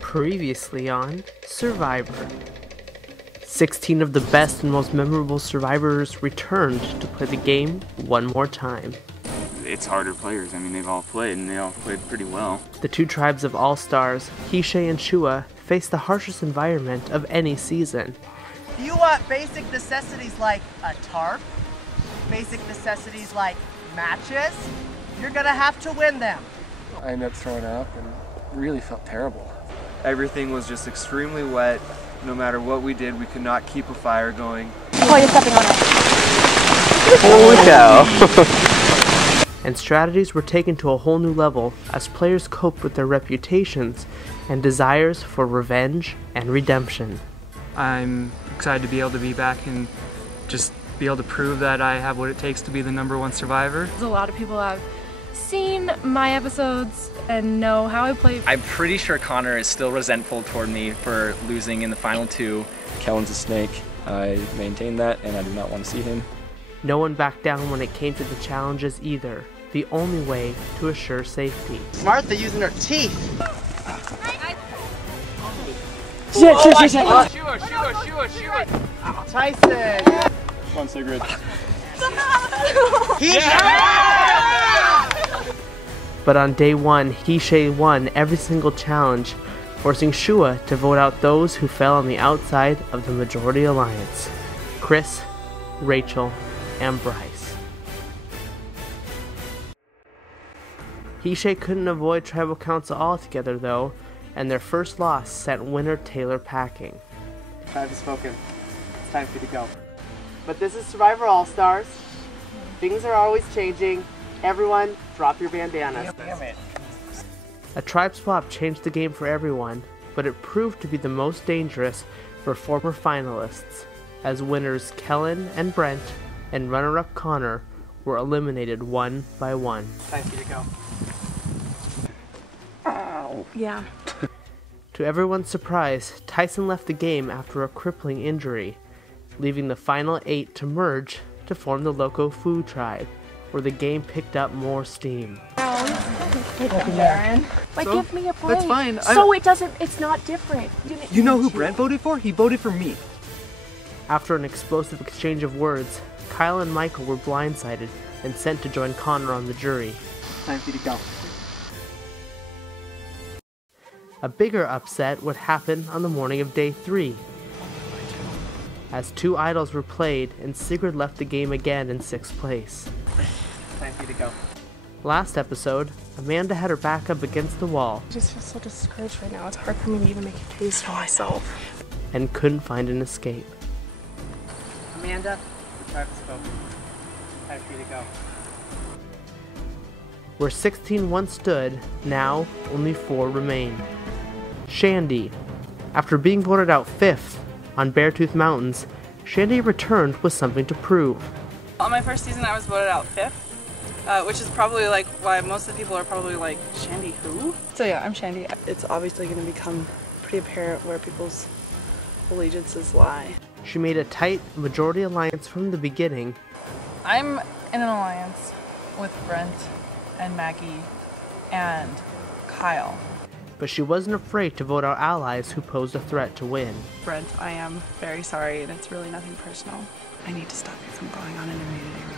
Previously on Survivor. 16 of the best and most memorable survivors returned to play the game one more time. It's harder players. I mean, they've all played, and they all played pretty well. The two tribes of all-stars, Hishe and Shua, face the harshest environment of any season. Do you want basic necessities like a tarp? Basic necessities like matches? You're gonna have to win them. I ended up throwing up and really felt terrible. Everything was just extremely wet. No matter what we did, we could not keep a fire going. Oh, you're stepping on it. Holy cow. And strategies were taken to a whole new level as players coped with their reputations and desires for revenge and redemption. I'm excited to be able to be back and just be able to prove that I have what it takes to be the #1 survivor. A lot of people have seen my episodes and know how I play. I'm pretty sure Connor is still resentful toward me for losing in the final 2. Kellen's a snake. I maintain that, and I do not want to see him. No one backed down when it came to the challenges either, the only way to assure safety. Martha using her teeth. Shit. Tyson. One cigarette. But on day 1, Hishe won every single challenge, forcing Shua to vote out those who fell on the outside of the majority alliance: Chris, Rachel, and Bryce. Hishe couldn't avoid tribal council altogether though, and their first loss sent winner Taylor packing. Time has spoken. It's time for you to go. But this is Survivor All-Stars. Things are always changing. Everyone, drop your bandanas. Damn it. A tribe swap changed the game for everyone, but it proved to be the most dangerous for former finalists, as winners Kellen and Brent and runner-up Connor were eliminated one by one. Time for you to go. Ow. Yeah. To everyone's surprise, Tyson left the game after a crippling injury, leaving the final 8 to merge to form the Loco Fu tribe, where the game picked up more steam. Like, So, give me a break. that's fine. So it's not different. You know who Brent voted for? He voted for me. After an explosive exchange of words, Kyle and Michael were blindsided and sent to join Connor on the jury. Time for you to go. A bigger upset would happen on the morning of day 3, as 2 idols were played and Sigrid left the game again in 6th place. Time for you to go. Last episode, Amanda had her back up against the wall I just feel so discouraged right now. It's hard for me to even make a case for myself. and couldn't find an escape. Amanda, the tribe has spoken. Time for you to go. Where 16 once stood, now only 4 remain. Shandy. After being voted out 5th on Beartooth Mountains, Shandy returned with something to prove. On my first season I was voted out 5th, which is probably like why most of the people are probably like, Shandy who? So yeah, I'm Shandy. It's obviously going to become pretty apparent where people's allegiances lie. She made a tight majority alliance from the beginning. I'm in an alliance with Brent and Maggie and Kyle. But she wasn't afraid to vote out allies who posed a threat to win. Brent, I am very sorry and it's really nothing personal. I need to stop you from going on an immunity run.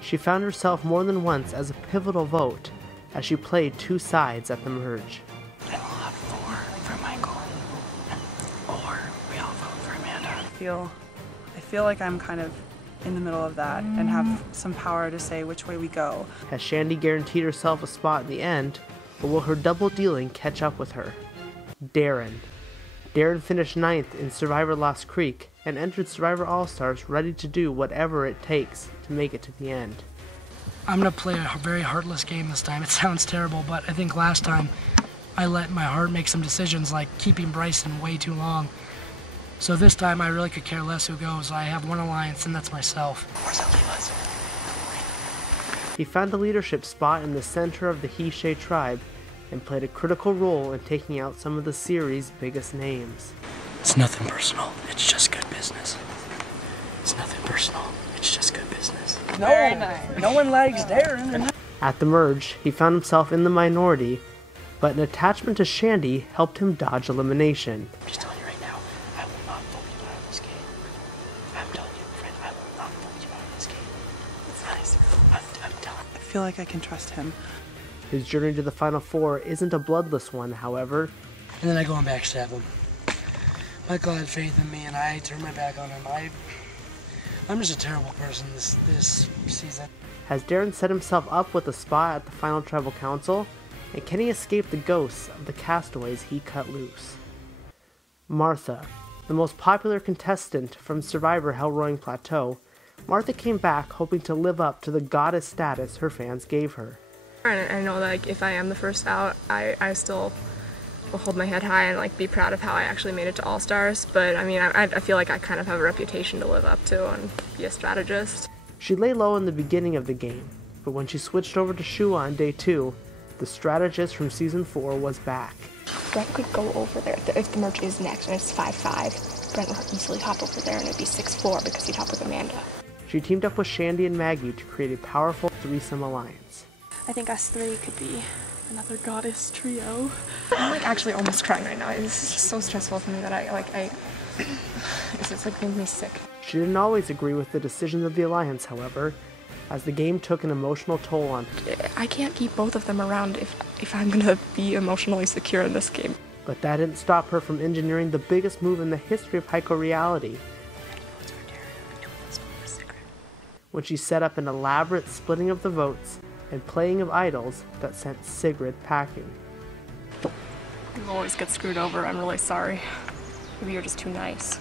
She found herself more than once as a pivotal vote as she played 2 sides at the merge. I will have 4 for Michael, or we all vote for Amanda. I feel like I'm kind of in the middle of that and have some power to say which way we go. Has Shandy guaranteed herself a spot in the end, or will her double dealing catch up with her? Darren. Darren finished 9th in Survivor Lost Creek and entered Survivor All-Stars ready to do whatever it takes to make it to the end. I'm going to play a very heartless game this time. It sounds terrible, but I think last time I let my heart make some decisions like keeping Bryson way too long. So this time I really could care less who goes. I have one alliance and that's myself. Where's that leave us? He found the leadership spot in the center of the Hishe tribe and played a critical role in taking out some of the series' biggest names. It's nothing personal. It's just good business. It's nothing personal. It's just good business. No one likes Darren. At the merge, he found himself in the minority but an attachment to Shandy helped him dodge elimination. I'm just telling you right now, I will not vote you out of this game. I'm telling you, friend, I will not vote you out of this game. It's nice. I'm done. I feel like I can trust him. His journey to the Final Four isn't a bloodless one, however. And then I go and backstab him. Michael had faith in me, and I turned my back on him. I'm just a terrible person this season. Has Darren set himself up with a spot at the final tribal council? And can he escape the ghosts of the castaways he cut loose? Martha, the most popular contestant from Survivor Hell Roaring Plateau, Martha came back hoping to live up to the goddess status her fans gave her. I know that like, if I am the first out, I still will hold my head high and like be proud of how I actually made it to All-Stars, but I mean I feel like I kind of have a reputation to live up to and be a strategist. She lay low in the beginning of the game, but when she switched over to Shua on day 2, the strategist from season 4 was back. Brent could go over there if the merge is next and it's 5-5. Brent would easily hop over there and it'd be 6-4 because he'd hop with Amanda. She teamed up with Shandy and Maggie to create a powerful threesome alliance. I think us three could be another goddess trio. I'm like actually almost crying right now. It's just so stressful for me that it's like making me sick. She didn't always agree with the decisions of the alliance, however, as the game took an emotional toll on her. I can't keep both of them around if I'm gonna be emotionally secure in this game. But that didn't stop her from engineering the biggest move in the history of Heiko reality, when she set up an elaborate splitting of the votes and playing of idols that sent Sigrid packing. You always get screwed over. I'm really sorry. Maybe you're just too nice.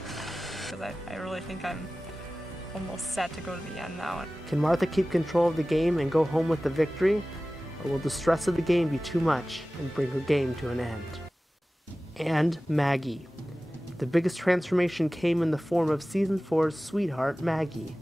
Because I really think I'm almost set to go to the end now. Can Martha keep control of the game and go home with the victory? Or will the stress of the game be too much and bring her game to an end? And Maggie. The biggest transformation came in the form of Season 4's sweetheart, Maggie.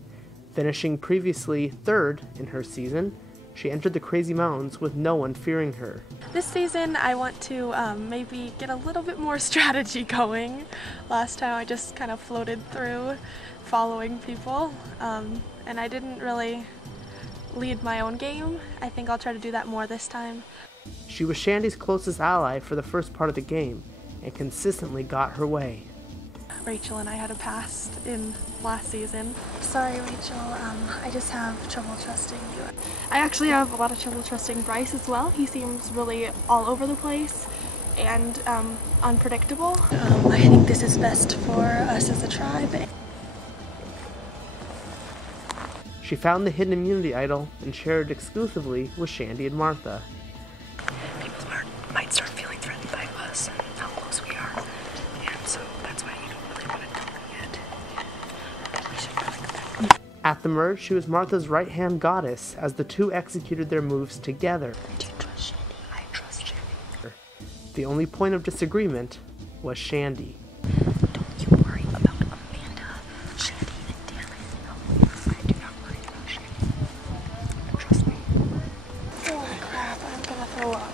Finishing previously 3rd in her season, she entered the Crazy Mountains with no one fearing her. This season I want to maybe get a little bit more strategy going. Last time I just kind of floated through following people and I didn't really lead my own game. I think I'll try to do that more this time. She was Shandy's closest ally for the first part of the game and consistently got her way. Rachel and I had a past in last season. Sorry, Rachel. I just have trouble trusting you. I actually have a lot of trouble trusting Bryce as well. He seems really all over the place and unpredictable. I think this is best for us as a tribe. She found the hidden immunity idol and shared it exclusively with Shandy and Martha. People might start feeling threatened by us and how close we are. And so that's why you don't really want to tell me yet. We should really go back. At the merge, she was Martha's right-hand goddess as the two executed their moves together. Do you trust Shandy? I trust Shandy. The only point of disagreement was Shandy. Don't you worry about Amanda, Shandy, and Darren. I do not worry about Shandy. Trust me. Oh crap, I'm gonna throw up.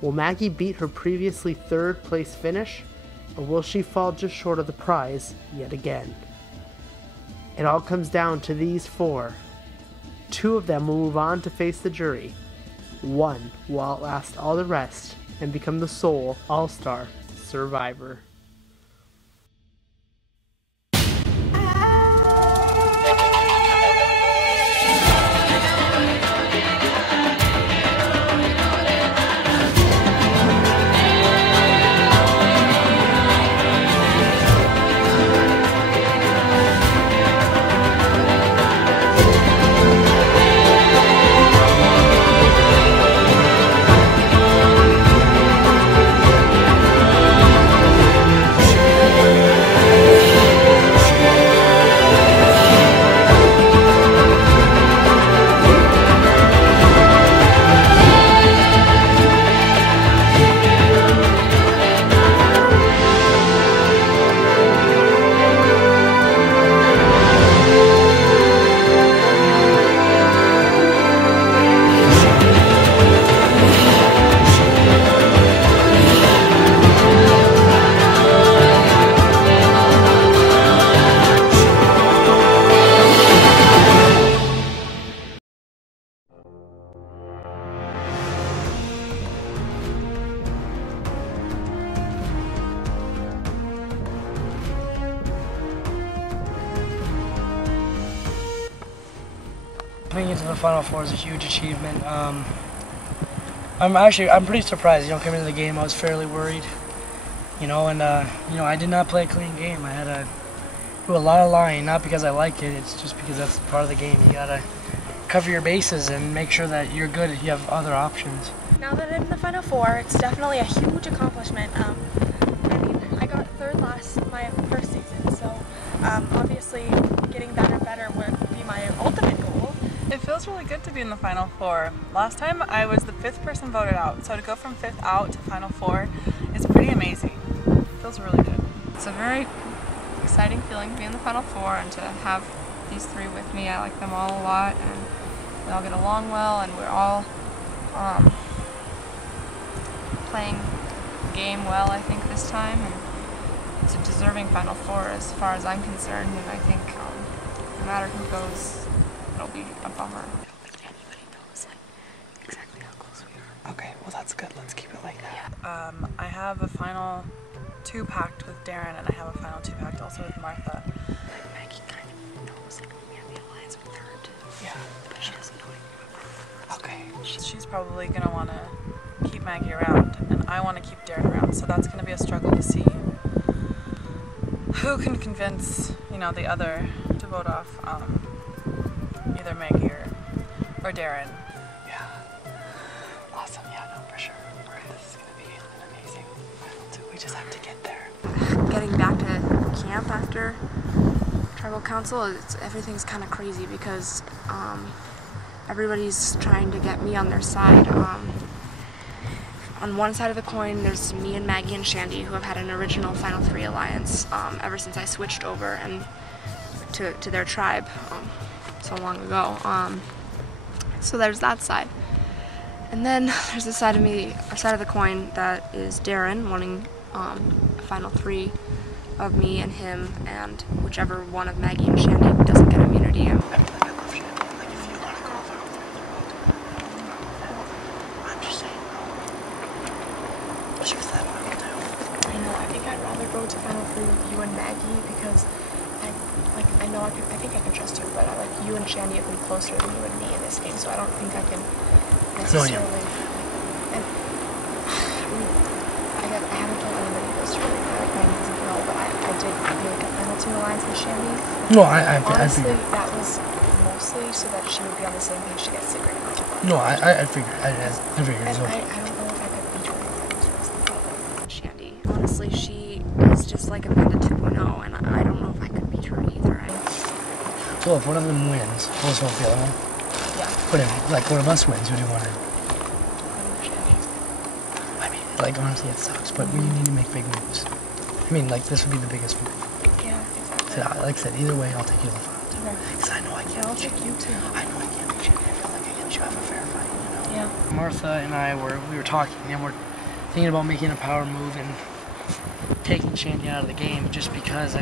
Will Maggie beat her previously 3rd place finish, or will she fall just short of the prize yet again? It all comes down to these 4. 2 of them will move on to face the jury. 1 will outlast all the rest and become the sole All-Star Survivor. Making it to the Final Four is a huge achievement. I'm pretty surprised. Coming into the game, I was fairly worried. I did not play a clean game. I had to do a lot of lying, not because I like it. It's just because that's part of the game. You gotta cover your bases and make sure that you're good if you have other options. Now that I'm in the Final Four, it's definitely a huge accomplishment. I got third last my first season, so obviously getting better and better would be my ultimate goal. It feels really good to be in the Final Four. Last time I was the 5th person voted out, so to go from 5th out to Final Four is pretty amazing. It feels really good. It's a very exciting feeling to be in the Final Four and to have these three with me. I like them all a lot, and we all get along well, and we're all playing the game well, I think, this time. And it's a deserving Final Four as far as I'm concerned, and I think no matter who goes, it'll be a bummer. I don't think anybody knows exactly how close we are. Okay, well that's good. Let's keep it like that. I have a Final 2 pact with Darren, and I have a Final 2 pact also with Martha. Maggie kind of knows we have the alliance with her too. Yeah. But she doesn't know anything about her. Okay. She's probably gonna want to keep Maggie around, and I want to keep Darren around, so that's gonna be a struggle to see who can convince, the other to vote off either Maggie or Darren. Yeah. Awesome. Yeah, no, for sure. This is going to be an amazing Final 2. We just have to get there. Getting back to camp after tribal council, everything's kind of crazy because everybody's trying to get me on their side. On one side of the coin, there's me and Maggie and Shandy, who have had an original Final 3 alliance ever since I switched over and to their tribe so long ago. So there's that side. And then there's the side of the coin that is Darren wanting a Final 3 of me and him, and whichever one of Maggie and Shandy doesn't get immunity. Go to Final 3 with you and Maggie because I think I can trust you, but I like you and Shandy have been closer than you and me in this game, so I don't think I can necessarily. And I haven't told anybody this really. My doesn't know, but I did make a Final 2 alliance with Shandy. No, honestly, that was mostly so that she would be on the same page to get Sigrid and Martha. No, I figured. I figured. And So. I don't know if I could beat her. Shandy, honestly, she is just like Amanda 2.0, and I don't know if I could beat her either. So if one of them wins, we'll swap the other one? Yeah. But if, one of us wins, who do you want to? I mean, honestly, it sucks, but we need to make big moves. I mean, this would be the biggest move. Yeah, exactly. So, like I said, either way, I'll take you to the final 2. Okay. Because I know I can't. I'll take you too. I know I can't beat you. I feel like I can't. You have a fair fight, Yeah. Martha and I we were talking, and we're thinking about making a power move and taking Shandy out of the game, just because,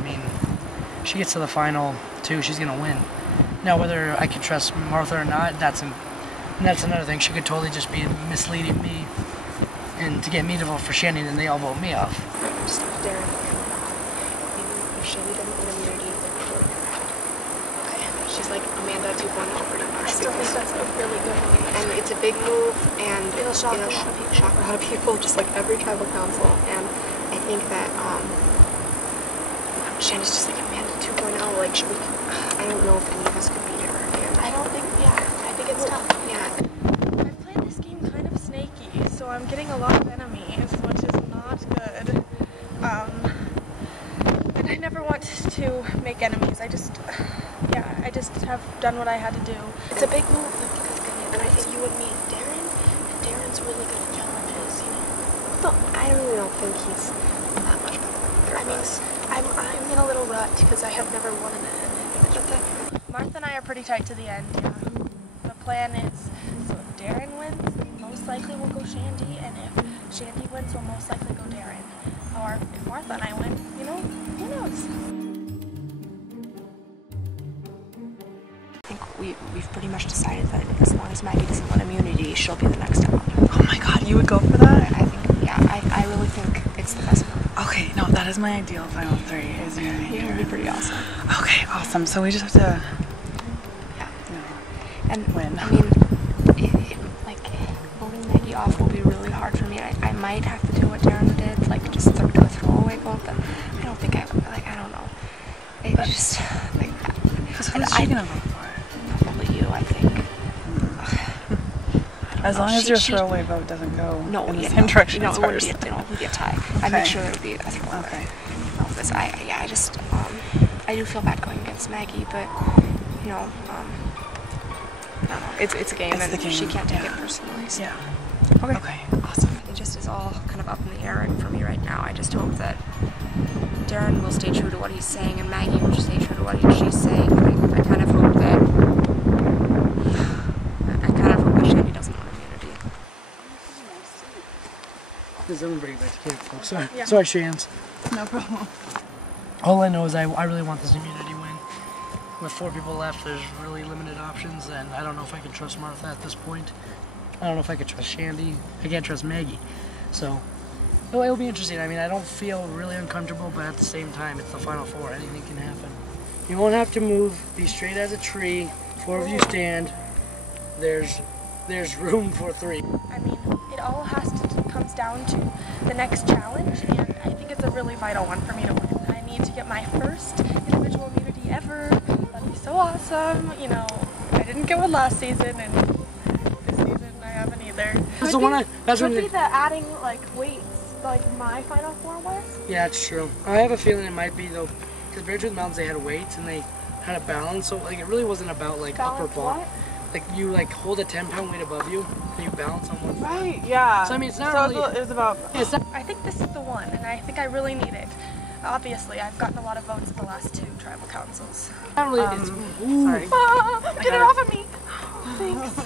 she gets to the Final 2, she's going to win. Now, whether I can trust Martha or not, that's another thing. She could totally just be misleading me and to get me to vote for Shandy, and then they all vote me off. Just Darren, if Shandy doesn't win immunity, then she'll okay. She's like Amanda 2.0 pretty much. I still think that's a really good move. And it's a big move, and it'll shock a lot of people, just like every tribal council. And I think that Shandy's just like Amanda 2.0. I don't know if any of us could beat her. And I don't think. Yeah, I think it's tough. Yeah. I've played this game kind of snaky, so I'm getting a lot of enemies, which is not good. And I never want to make enemies. I just have done what I had to do. It's a big move, and I think you and me and Darren's really good at challenges, No, I really don't think he's that much better than us. I'm in a little rut because I have never won an individual. Martha and I are pretty tight to the end. Yeah. The plan is, so if Darren wins, most likely we'll go Shandy, and if Shandy wins, we'll most likely go Darren. Or if Martha and I win, who knows? I think we've pretty much decided that as long as Maggie doesn't win immunity, she'll be the next out. Oh my god, you would go for that? I think, yeah, I really think it's the best one. Okay, no, that is my ideal Final 3, is unity. It would be pretty awesome. Okay, awesome. So we just have to... Yeah. And win. I mean, like voting Maggie off will be really hard for me. I might have to do what Darren did, like just do a throwaway vote, but I don't think I don't know. It's just like that. Who is she gonna vote for? Probably you, I think. As long as your throwaway vote doesn't go in the same no, direction no, as it wouldn't hers. be a tie. I'd make sure there would be a throwaway. Okay. No, because I just I do feel bad going against Maggie, but you know, I don't know. It's a game, and she can't take it personally. So. Yeah. Okay. Awesome. It just is all kind of up in the air for me right now. I just hope that Darren will stay true to what he's saying, and Maggie will stay true to what she's saying. I kind of hope that Shandy doesn't want immunity. Does everyone bring it back to camp, folks? Sorry, Yeah. sorry, Shans. No problem. All I know is I really want this immunity win. With 4 people left, there's really limited options, and I don't know if I can trust Martha at this point. I don't know if I can trust Shandy. I can't trust Maggie. So, it'll be interesting. I mean, I don't feel really uncomfortable, but at the same time, it's the Final Four. Anything can happen. You won't have to move. Be straight as a tree. 4 of you stand. There's room for 3. I mean, it all comes down to the next challenge, and I think it's a really vital one for me to win. I need to get my first individual immunity ever. That'd be so awesome. You know, I didn't get one last season, and this season I haven't either. That's the one Could be the adding like weights, like my Final Four was. Yeah, it's true. I have a feeling it might be though, because Beartooth Mountains they had weights and they had a balance, so like it really wasn't about like upper body. Like you like hold a 10-pound weight above you and you balance on one. Right. Yeah. So I mean, it's not so really. It's about. I think this is the one, and I think I really need it. Obviously, I've gotten a lot of votes at the last 2 tribal councils. Not really. Sorry. Get it off of me. Thanks.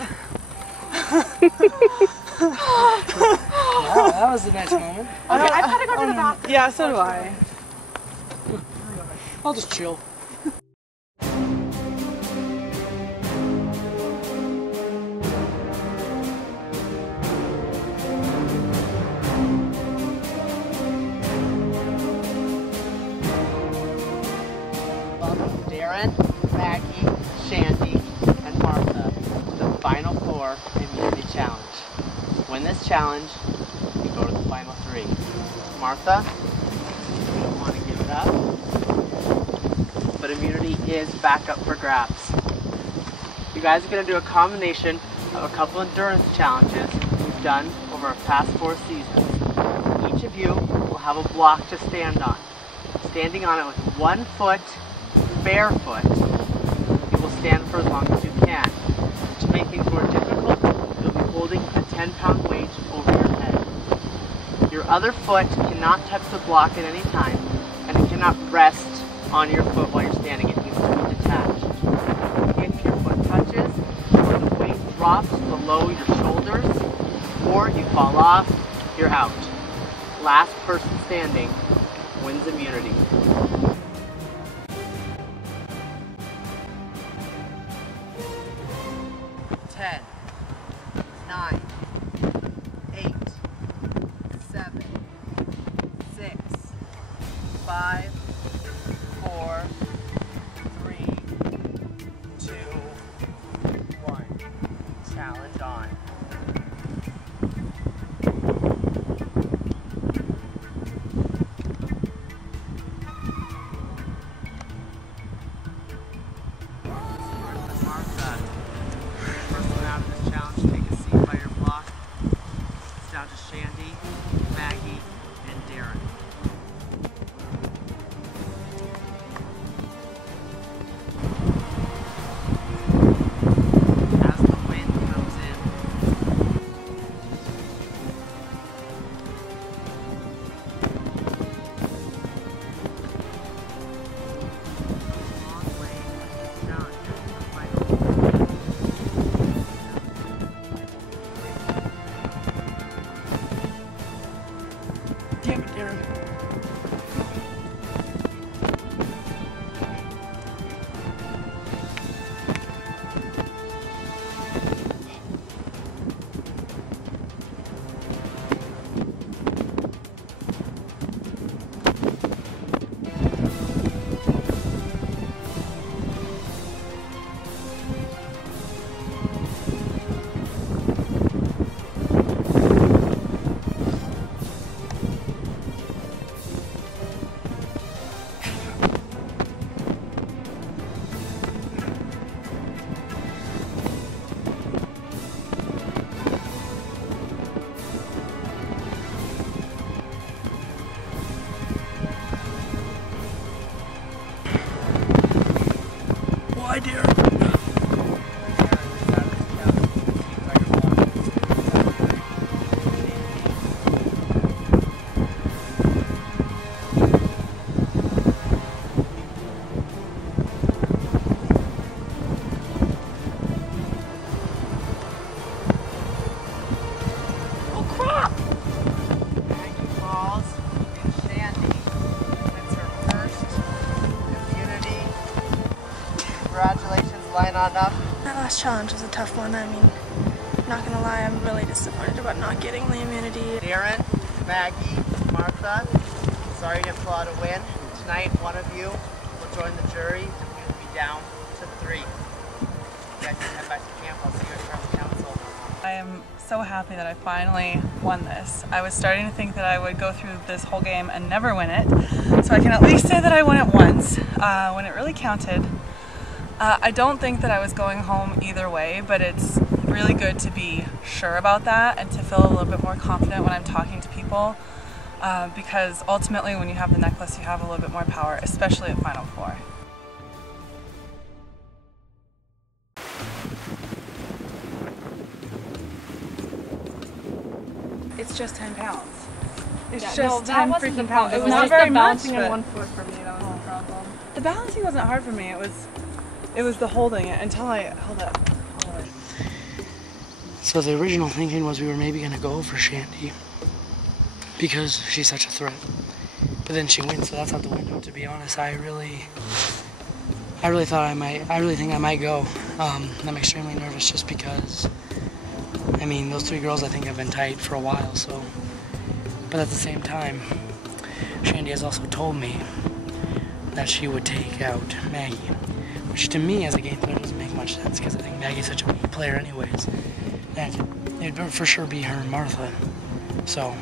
Wow, that was a nice moment. Okay, I've got to go to the bathroom. Yeah, so do I. I'll just chill. Darren, Maggie, Shandy, and Martha to the Final Four Immunity Challenge. Win this challenge, you go to the Final 3. Martha, you don't want to give it up, but immunity is back up for grabs. You guys are going to do a combination of a couple endurance challenges we've done over our past 4 seasons. Each of you will have a block to stand on. Standing on it with 1 foot barefoot, you will stand for as long as you can. To make things more difficult, you'll be holding a 10-pound weight over your head. Your other foot cannot touch the block at any time, and it cannot rest on your foot while you're standing. It needs to be detached. If your foot touches, or the weight drops below your shoulders, or you fall off, you're out. Last person standing wins immunity. 10, 9, 8, 7, 6, 5, 4, 3, 2, 1. Challenge on. Shandy, Maggie, and Darren. As the wind comes in, long way down to the final. Damn it, Darren. not enough? That last challenge was a tough one. I mean, not gonna lie, I'm really disappointed about not getting the immunity. Darren, Maggie, Martha, sorry you didn't pull out a win. Tonight, one of you will join the jury and we will be down to 3. You guys can head back to camp. I'll see you at tribal council. I am so happy that I finally won this. I was starting to think that I would go through this whole game and never win it, so I can at least say that I won it once when it really counted. I don't think that I was going home either way, but it's really good to be sure about that and to feel a little bit more confident when I'm talking to people, because ultimately when you have the necklace you have a little bit more power, especially at Final Four. It's just 10 pounds. It's just 10 freaking pounds. It was not very much, but in 1 foot for me, that was the problem. The balancing wasn't hard for me. It was the holding it until I held it. So the original thinking was we were maybe going to go for Shandy because she's such a threat. But then she wins, so that's out the window, to be honest. I really thought I really think I might go. I'm extremely nervous just because, I mean, those 3 girls I think have been tight for a while, so. But at the same time, Shandy has also told me that she would take out Maggie, which to me as a game player doesn't make much sense because I think Maggie's such a weak player anyways. And it would for sure be her and Martha. So,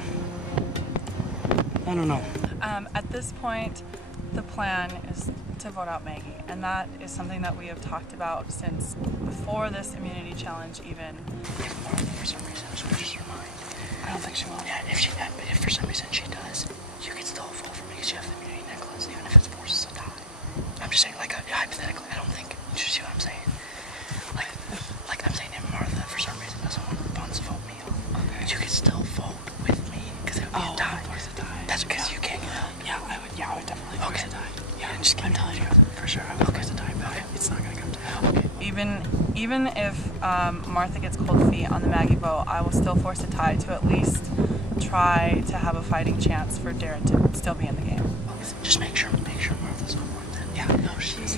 I don't know. At this point, the plan is to vote out Maggie, and that is something that we have talked about since before this immunity challenge even. If Martha for some reason switches her mind, I don't think she will. Yeah, if for some reason she does, you can still vote for me because you have the immunity necklace, even if it forces a tie. I'm just saying, like, hypothetically, I don't think, you see what I'm saying? Like I'm saying, if Martha for some reason doesn't want to vote me off, you can still vote with me because it would be a tie. That's because you can't get out. Yeah, I would definitely force a tie. Yeah, I'm telling you, for sure, I would force a tie, but it's not gonna come to that. Even if Martha gets cold feet on the Maggie vote, I will still force a tie to at least try to have a fighting chance for Darren to still be in the game. Just make sure Martha's on board then. Yeah, no, she's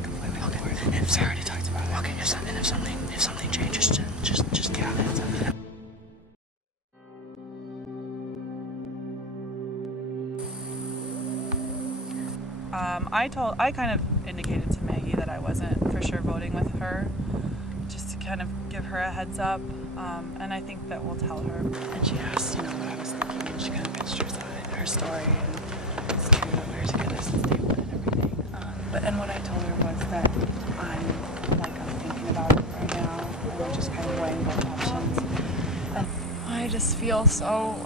completely on board. If we already talked about it. Okay, if something changes, just get on it. I kind of indicated to Maggie that I wasn't for sure voting with her, just to kind of give her a heads up, and I think that we'll tell her. And she asked, you know, what I was thinking, and she kind of pitched her story, and it's true that we were together since day one and everything. And what I told her was that I'm thinking about it right now, and we're just kind of weighing both options. And I just feel so,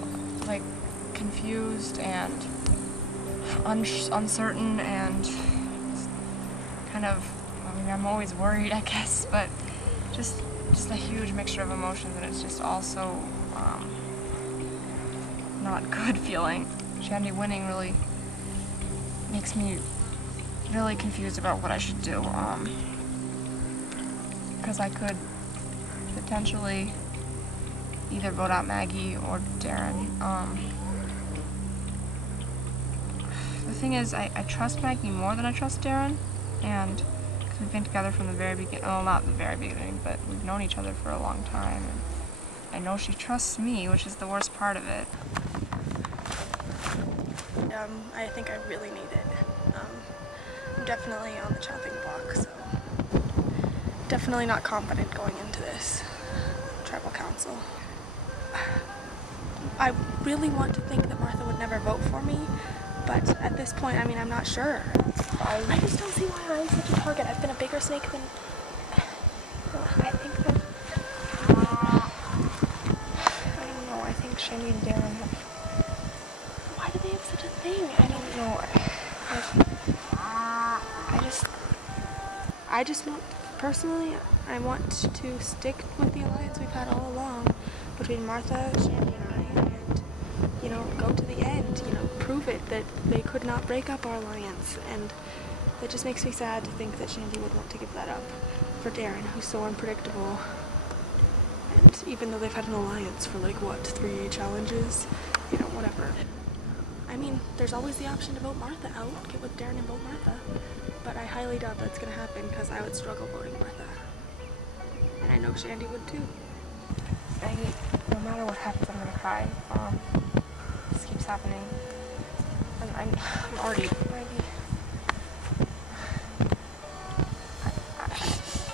confused and uncertain and kind of, I mean, I'm always worried, I guess, but just a huge mixture of emotions, and it's just also not good feeling. Shandy winning really makes me really confused about what I should do, because I could potentially either vote out Maggie or Darren. The thing is, I trust Maggie more than I trust Darren, and because we've been together from the very beginning, well, not the very beginning, but we've known each other for a long time, and I know she trusts me, which is the worst part of it. I think I really need it. I'm definitely on the chopping block, so definitely not confident going into this tribal council. I really want to think that Martha would never vote for me, but at this point, I mean, I'm not sure. I just don't see why I'm such a target. I've been a bigger snake than... I think that... I don't know, I think Shandy and Darren have... Why do they have such a thing? I don't know. I just want, personally, I want to stick with the alliance we've had all along between Martha, Shandy, and I, and, you know, go to the end, you know, prove it that they could not break up our alliance, and it just makes me sad to think that Shandy would want to give that up for Darren, who's so unpredictable. And even though they've had an alliance for, 3 challenges, you know, whatever. I mean, there's always the option to vote Martha out, get with Darren and vote Martha, but I highly doubt that's gonna happen because I would struggle voting Martha. And I know Shandy would too. No matter what happens, I'm gonna cry. This keeps happening. And I'm already,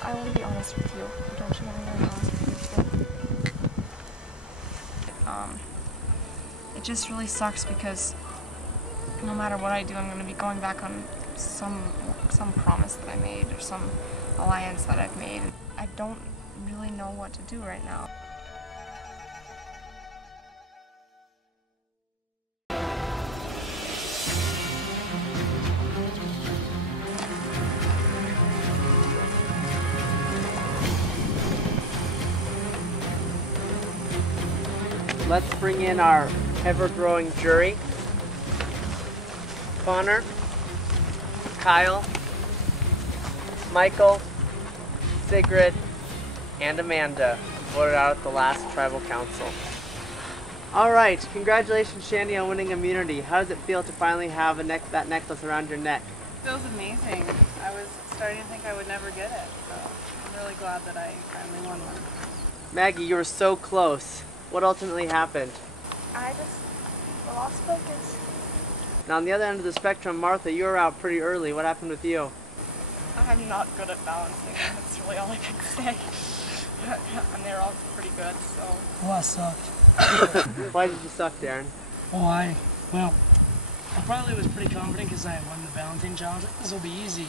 I want to be honest with you. Don't you want me to be honest with you too? It just really sucks because no matter what I do, I'm going to be going back on some promise that I made or some alliance that I've made. I don't really know what to do right now. Let's bring in our ever-growing jury. Connor, Kyle, Michael, Sigrid, and Amanda voted out at the last tribal council. Alright, congratulations Shandy on winning immunity. How does it feel to finally have that necklace around your neck? It feels amazing. I was starting to think I would never get it, so I'm really glad that I finally won one. Maggie, you were so close. What ultimately happened? I just lost focus. Now on the other end of the spectrum, Martha, you were out pretty early. What happened with you? I'm not good at balancing. That's really all I can say. And they're all pretty good, so. Well, I sucked. Why did you suck, Darren? Oh, well, I probably was pretty confident because I won the balancing challenge. This will be easy.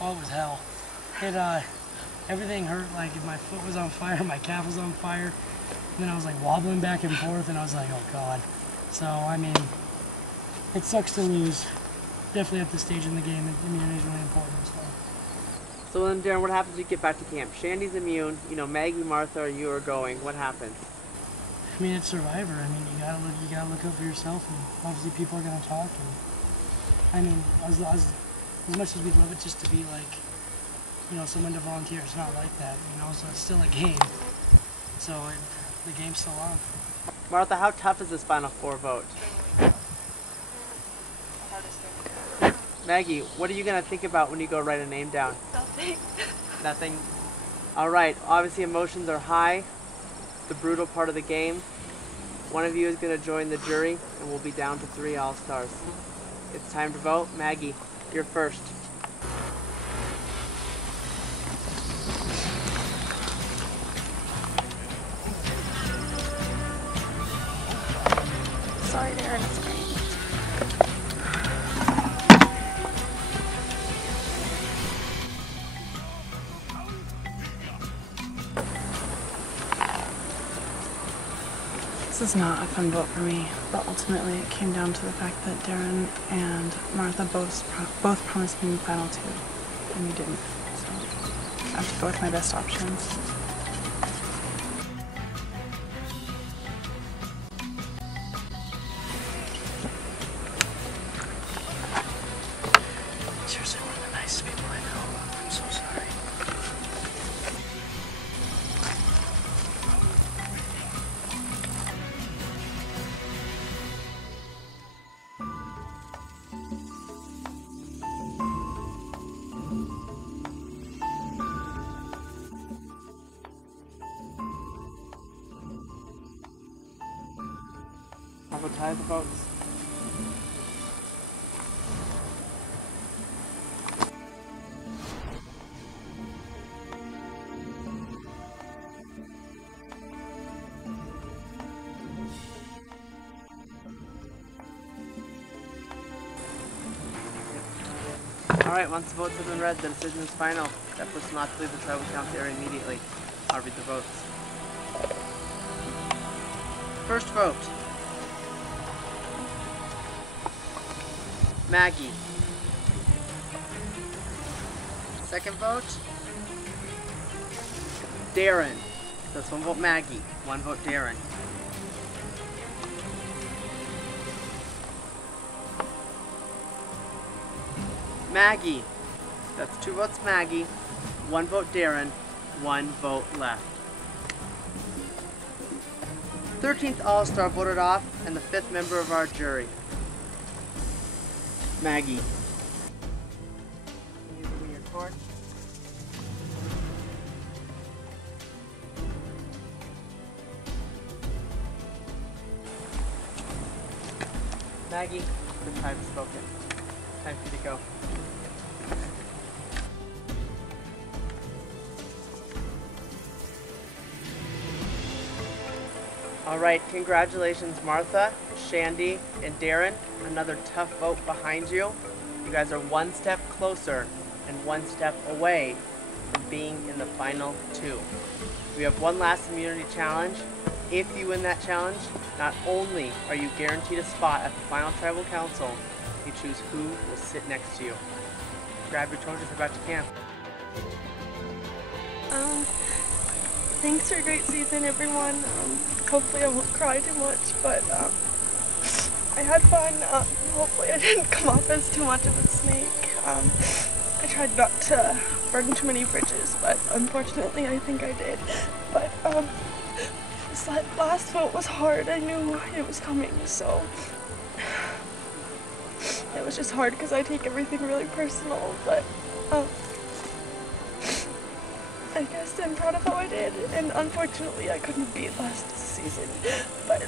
Oh, it was hell. Everything hurt, like my foot was on fire, my calf was on fire. And then I was like wobbling back and forth and I was like, oh God. So, I mean, it sucks to lose. Definitely at this stage in the game, immunity is really important. So then, Darren, what happens when you get back to camp? Shandy's immune, Maggie, Martha, or you are going. What happens? I mean, it's Survivor. I mean, you gotta look out for yourself, and obviously people are gonna talk. And I mean, as much as we'd love it just to be like, someone to volunteer, it's not like that. So it's still a game. So the game's still on. Martha, how tough is this Final Four vote? Maggie, what are you going to think about when you go write a name down? Nothing. Nothing? Alright, obviously emotions are high. The brutal part of the game. One of you is going to join the jury, and we'll be down to 3 All-Stars. It's time to vote. Maggie, you're first. Sorry, Darren, it's great. This is not a fun vote for me, but ultimately it came down to the fact that Darren and Martha both promised me the final 2, and you didn't. So I have to go with my best options. Seriously, one of the nicest people I know. I'm so sorry. How about tie the votes? Alright, once the votes have been read, the decision is final. That person will not to leave the tribal count area immediately. I'll read the votes. First vote. Maggie. Second vote. Darren. That's 1 vote Maggie, 1 vote Darren. Maggie. That's 2 votes Maggie, 1 vote Darren, 1 vote left. 13th All-Star voted off and the 5th member of our jury. Maggie. Can you give me your torch? Maggie, the time's spoken. Time for you to go. Alright, congratulations Martha, Shandy, and Darren. Another tough vote behind you. You guys are one step closer and one step away from being in the final 2. We have one last immunity challenge. If you win that challenge, not only are you guaranteed a spot at the final tribal council, you choose who will sit next to you. Grab your torches, we're about to camp. Thanks for a great season, everyone. Hopefully I won't cry too much, but I had fun. Hopefully I didn't come off as too much of a snake. I tried not to burn too many bridges, but unfortunately I think I did. But this last vote was hard. I knew it was coming, so it was just hard because I take everything really personal, but I guess I'm proud of how I did, and unfortunately I couldn't beat last season, but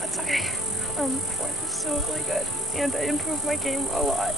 that's okay. 4th is still really good, and I improved my game a lot.